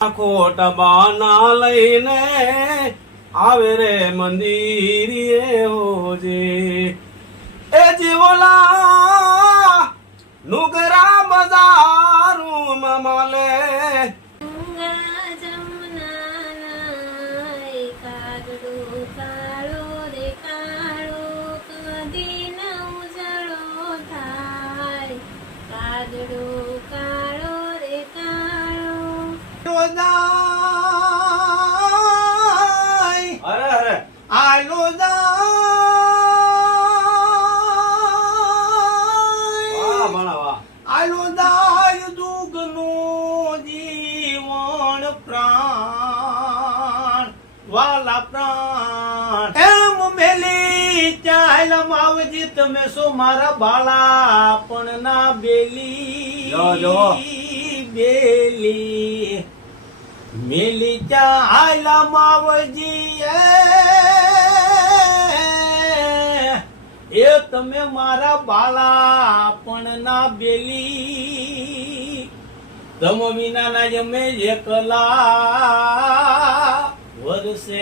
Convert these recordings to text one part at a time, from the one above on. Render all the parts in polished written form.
ખોટ બાના લઈને આવે રે મંદિરે હોજે એ જીવલા નુગરા બજારું માલે તમે સો મારા બાળા પણ ના બેલી બેલી મેલી ચાલા માવજી એ તમે મારા બાળા પણ ના બેલી તમ વિના ના જમે એકલા વર્ષે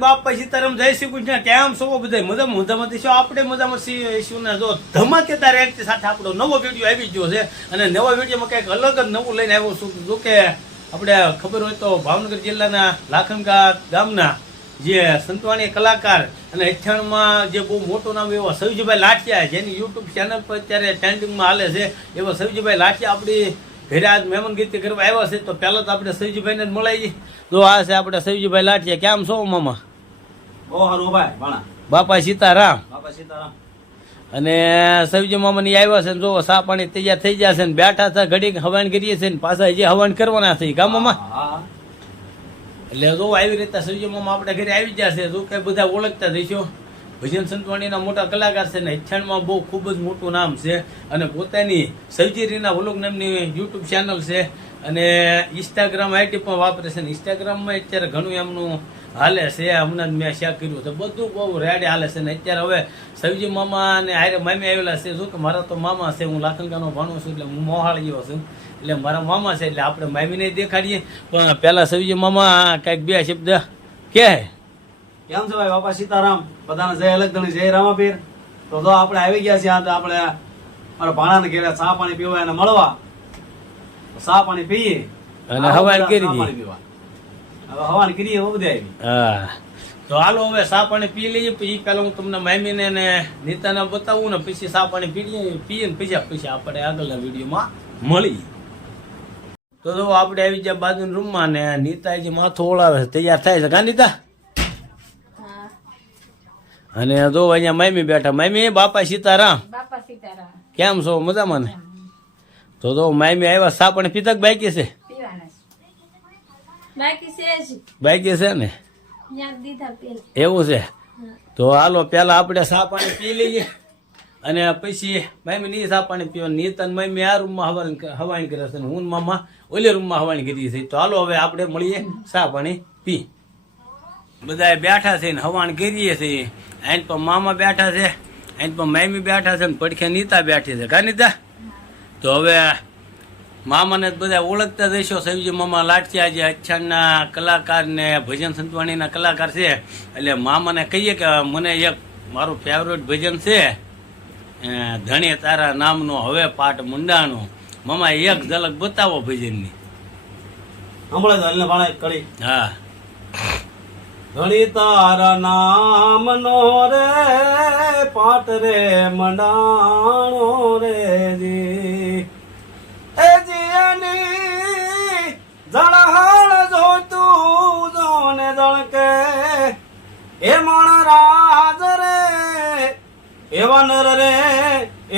બાપ પછી તરમ જય શ્રી કૃષ્ણ કેમ છો બધા મજામાં છો આપણે મજામાં છીએ ને જો ધમાકેદાર એક્ટ સાથે આપણો નવો વિડીયો આવી ગયો છે અને નવા વિડીયોમાં કંઈક અલગ જ નવું લઈને આવ્યો છું જો કે આપણે ખબર હોય તો ભાવનગર જિલ્લાના લાખનગા ગામના જે સંતવાણી કલાકાર અને અઠ્ઠાણુંમાં જે બહુ મોટું નામ એવા સવજીભાઈ લાઠિયા જેની યુટ્યુબ ચેનલ પર અત્યારે ટ્રેન્ડિંગમાં હાલે છે એવા સવજીભાઈ લાઠિયા આપણી ઘરે આજ મહેમાન ગીત કરવા આવ્યા છે તો પહેલા તો આપણે સવજીભાઈને જ મળાવી જો આ છે આપણે સવજીભાઈ લાઠિયા કેમ છો મામા? બહુ સારું ભાઈ ભણા બાપા સીતારામ. બાપા સીતારામ. અને સવજી મામાની આવ્યા છે ને જો સા પાણી તૈયાર થઈ જશે ને બેઠા છે ઘડીક હવાન કરીએ છીએ ને પાછા જે હવાન કરવાના છે ગામમાં એટલે જો આવી રીતે સવજી મામા આપણે ઘરે આવી જશે જો કે બધા ઓળખતા થઈશું. ભજન સંતવાણીના મોટા કલાકાર છે ને અઠ્ઠાણમાં બહુ ખૂબ જ મોટું નામ છે અને પોતાની સવજીરીના વ્લોગ નામની યુટ્યુબ ચેનલ છે અને ઇન્સ્ટાગ્રામ આઈડી પણ વાપરે છે ને ઇન્સ્ટાગ્રામમાં અત્યારે ઘણું એમનું હાલે છે. હમણાં મેં શેર કર્યું તો બધું બહુ રેડી હાલે છે ને અત્યારે હવે સવજી મામા ને હારે મામી આવેલા છે શું કે મારા તો મામા છે હું લાખનગાનો ભાણું છું એટલે હું મોહાળીયો છું એટલે મારા મામા છે એટલે આપણે મામીને દેખાડીએ પણ પહેલા સવજી મામા કાંઈક બે શબ્દ કે કેમ છો ભાઈ? બાપા સીતારામ. બધાને જય અલગ ધણી જય રામાપીર. તો જો આપણે આવી ગયા છીએ તો આપણે મારા ભાણાને ઘેરે ચા પાણી પીવા એને મળવા ચા પાણી પીએ અને હવાન કરી હવે હવાન કરીએ બધે આવી. હા તો હાલો હવે ચા પાણી પી લઈએ પછી પેલા હું તમને મામીને ને નીતાને બતાવું ને પછી ચા પાણી પીએ ને પછી આપણે આગળના વિડીયોમાં મળી. તો જો આપણે આવી ગયા બાજુના રૂમમાં ને નીતાજી માથું ઓળાવે છે તૈયાર થાય છે કા નીતા? અને જો અહીંયા મામી બેઠા. મામી બાપા સીતારામ. બાપા સીતારામ. કેમ છો? મજામાં ને? તો મામી આવ્યા સા પણ પીતા બાકી છે? બાકી છે ને એવું છે. તો હાલો પેલા આપણે સા પાણી પી લઈએ અને પછી મામી ની સા પાણી પીવા નીતન મામી આ રૂમમાં હવાણી કરે છે હું મામા ઓલી રૂમમાં હવાણી કરી છે. તો હાલો હવે આપણે મળીએ સા પાણી પી. બધા બેઠા છે ને હવાણ કરીએ છીએ. અહીં પણ મામા બેઠા છે, અહીં પણ મામી બેઠા છે ને પડખે નીતા બેઠી છે કા નીતા? તો હવે મામાને બધા ઓળખતા જઈશો. સવજી મામા લાઠિયા જે અચ્છાના કલાકાર ને ભજન સંતવાણીના કલાકાર છે એટલે મામાને કહીએ કે મને એક મારું ફેવરેટ ભજન છે ધણી તારા નામનો હવે પાઠ મુંડાનો. મામા એક ઝલક બતાવો ભજનની. હા. ધણી તારા નામનો રે પાઠ રે મંડાણો રે જી એ જીની જળહળ જોતું જોને જળકે એ મણ રાજ રે એવા નર રે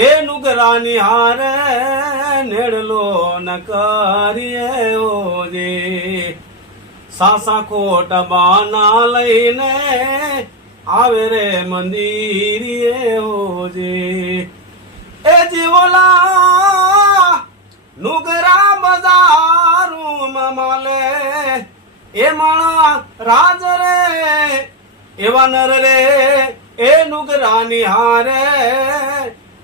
એ નુગરાની હારે નેડલો ન કરીએ ઓજી સાસા ખોટ બાના લઈને આવે રે મંદિરે હોજે એ જીવલા નુગરા બજારું માલે એ માણા રાજ રે એવા નર રે એ નુગરાની હારે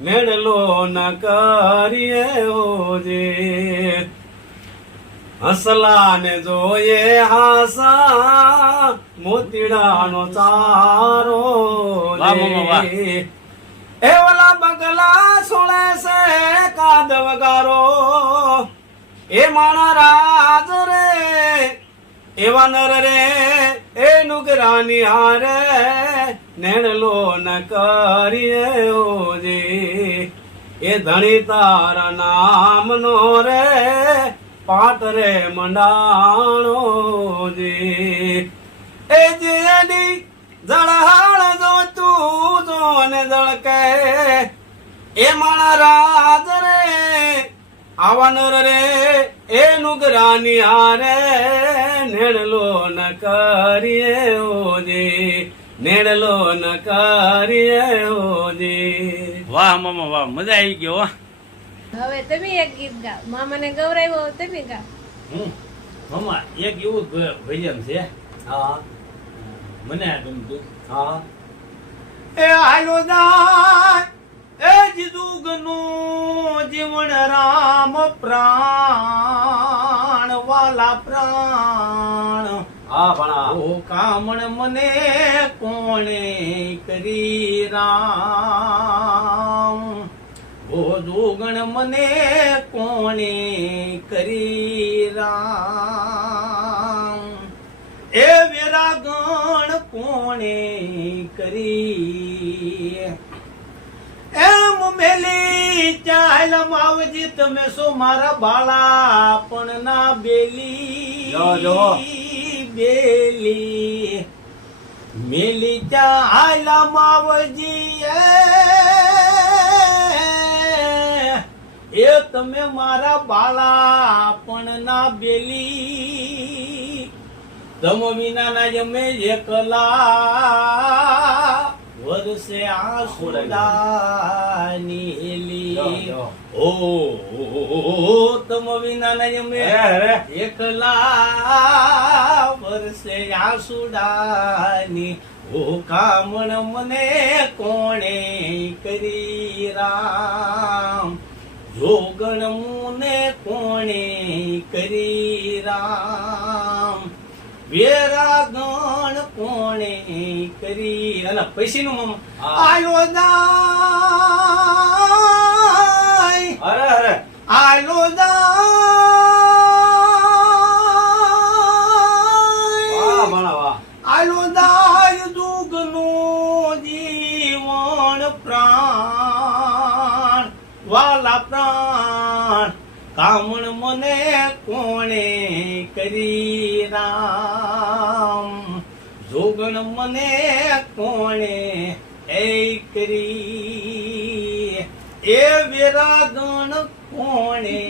મેળલો ન કરીએ ઓજે હસલા ને જોઈએ હાસા મોતીડાનો ચારો વાહ મામા, વાહ. એ ઓલા બગલા સોળે છે કાદવ ગારો એ માણા રાજ રે એવા નર રે એ નુગરાની હારે નેણલો ન કરીએ ઓજે એ ધણી તારા નામનો રે પાટ રે મંડાણો જે એ જેની જળહાળ જો તું જો ને જળકે એ માણા રાજ રે આવા નર રે એ નુગરાની હારે નેણલો ન કરીએ ઓજે નેણલો ન કરીએ ઓજે વાહ મામા વાહ, મજા આવી ગયો હો. હવે તમે એક ગીત ગાઓ, મામાને ગવરાવ્યો તમે ગાઓ. મામા એક એવું જ ભજન છે, હા મને આ ગમતું. હા એ આયો જાય એ જીદુગનું જીવન રામ પ્રાણ વાલા પ્રાણ હા ભણા ઓ કામણ મને કોણે કરી રામ, ઓ જોગણ મને કોણે કરી રામ, એ વેરાગણ કોણે કરી, એમ મેલી ચાલ માવજી તમે સો મારા બાળા પણ ના બેલી જો, જો. બેલી મેલી ચાલ માવજી એ તમે મારા બાળા પણ ના બેલી, તમ વિના ના જમે એકલા વર્ષે આસુડાની જો, જો. ઓ તમ વિના ના જમે અરે. એકલા વર્ષે આસુડાની, ઓ કામણ મને કોણે કરી રામ, જોગણ મુને કોણે કરી રામ, વેરાગણ કોણે કરી. અને પૈસી નું મામા હા. આલો દાય, અરે અરે આલો વાહ દાય, ભણા વાહ આલો દાય દુગનું જીવન પ્રાણ વાલા પ્રાણ, કામણ મને કોણે કરી રામ, જોગણ મને કોણે એ કરી, એ વેરાગણ કોણે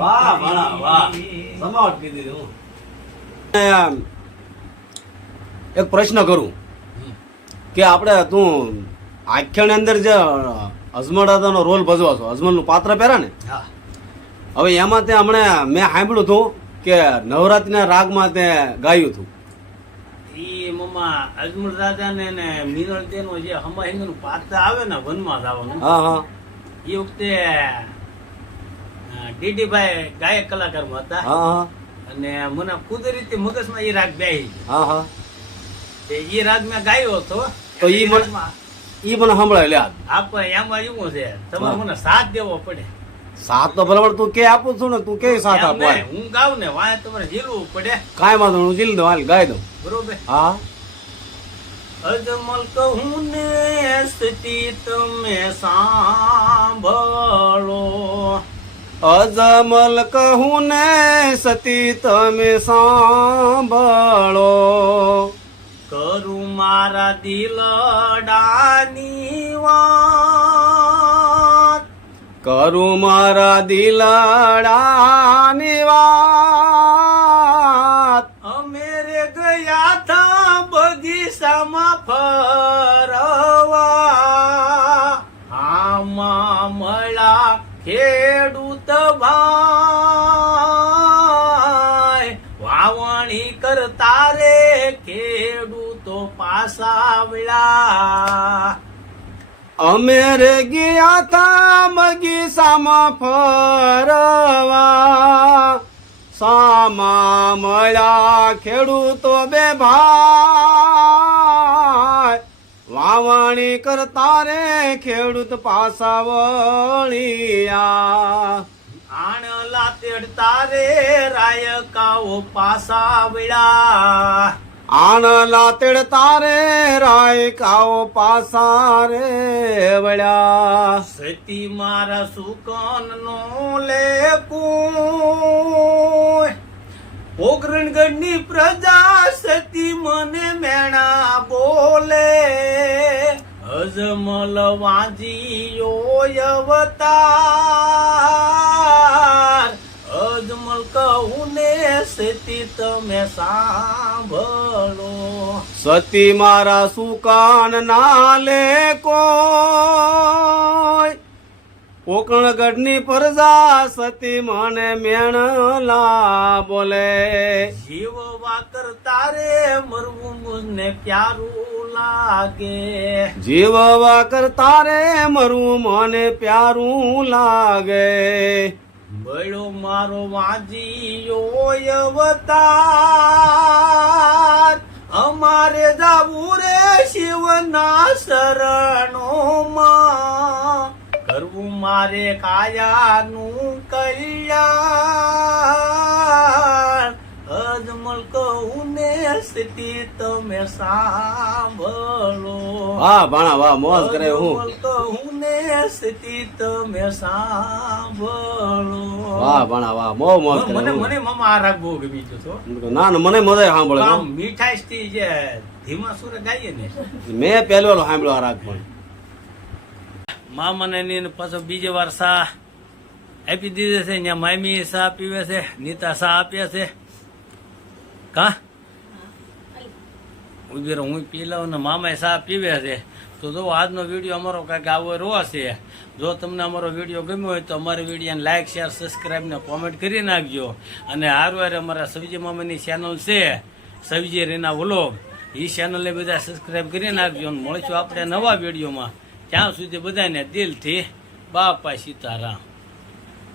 વાહ ભણા વાહ કરી. સમાવટ કીધી હું એક પ્રશ્ન કરું કે આપણે તું આખ્યાન અંદર જે અજમલ દાદાનો રોલ ભજવો છો, અજમલ નું પાત્ર પહેરા ને, હા હવે એમાં તે હમણાં મેં સાંભળ્યું હતું કે નવરાત્રીના રાગમાં તે ગાયું હતું. ઈ મમ્મા અજમલ દાદા ને મિનળ તેનો જે હમાહિંગ નું પાત્ર આવે ને વનમાં જવાનું, હા હા એ વખતે ડીડીભાઈ ગાયક કલાકારમાં હતા, હા હા અને મને કુદરતી મગજમાં એ રાગ બેહી ગયો. હા હા તે એ રાગ મેં ગાયો હતો. તો ઈ મને- રાગમાં ઈ મને સંભળાય લે આપણે એમાં એવું છે, તમારે હા. મને સાથ દેવો પડે. સાથ તો બરાબર તું કે આપું છું ને, તું કે સાથ એમ આપો નહીં, હું ગાઉં ને વાંહે તમારે ઝીલવું પડે, કાંઈ વાંધો નહીં, હું જીલ દઉં હાલ ગાઈ દઉં. બરોબર. હા અજમલ કહું ને સ્તી તમે સાંભળો, અજમલ કહું ને સતી તમે સાંભળો, કરું મારા દિલડાની વાત, કરું મારા દિલડાની વાત, અમે રે ગયા થા બગીચામાં ફરવા, આમાં મળ્યા ખેડૂત ભાઈ, વાવણી કરતા રે ખેડૂતો પાછા વળ્યા. અમે રે ગયા તા બગીચામાં ફરવા, સામા મળ્યા ખેડૂતો બે ભાઈ, વાવણી કરતા રે ખેડૂત પાસા વળિયા. આણલા તેડતા રે રાયકાઓ પાસા વળ્યા, આણલા તેડતા રે રાયકાઓ પાસા રે વળ્યા. સતી મારા સુકન નો લેકું, પોકરણગઢની પ્રજા સતી મને મેણા બોલે, અજમલ વાજીયો અવતાર, અજમલ કહું ને સતી તમે સાંભળો. સતી મારા સુકાન ના લે કોઈ, કોકણગઢની પ્રજા સતી મને મેણલા બોલે. જીવવા કરતા રે મરવું મુજને પ્યારું લાગે, જીવવા કરતા રે મરું મને પ્યારું લાગે. બળો મારો વાજીયો અવતાર, અમારે જાવું રે શિવના શરણોમાં, કરવું મારે કાયાનું કલ્યાણ. અજમલ કહું ને સ્થિતિ તમે સાંભળો. વાહ ભાણા વાહ, મોજ કરે હું. અજમલ કહું ને સ્થિતિ તમે સાંભળો. વાહ ભાણા વાહ, બહુ મોજ કરે મને હું. મને મમ્મા આ રાગ બહુ ગમી ગયો છો. ના ના, મને મજા સાંભળે. આમ મીઠાઈશ થી જે ધીમા સુરે ગાઈએ ને, મેં પહેલો સાંભળ્યો આ રાગ પણ. મામાને ની પાછો બીજી વાર સા આપી દીધે છે. અહીંયા મામી સા પીવે છે, નીતા સા આપે છે. કા ઉભી રહો, હું પી લઉં ને મામા સા પીવે છે. તો જો આજનો વિડીયો અમારો કાંઈક આવો રો છે. જો તમને અમારો વિડીયો ગમ્યો હોય તો અમારી વિડીયોને લાઇક શેર સબસ્ક્રાઈબ ને કોમેન્ટ કરી નાખજો. અને હારું હારે અમારા સવજી મામાની ચેનલ છે સવજી રીના વ્લોગ, એ ચેનલને બધા સબસ્ક્રાઈબ કરી નાખજો. અને મળીશું આપણે નવા વિડીયોમાં. ત્યાં સુધી બધાને દિલથી બાપા સીતારામ.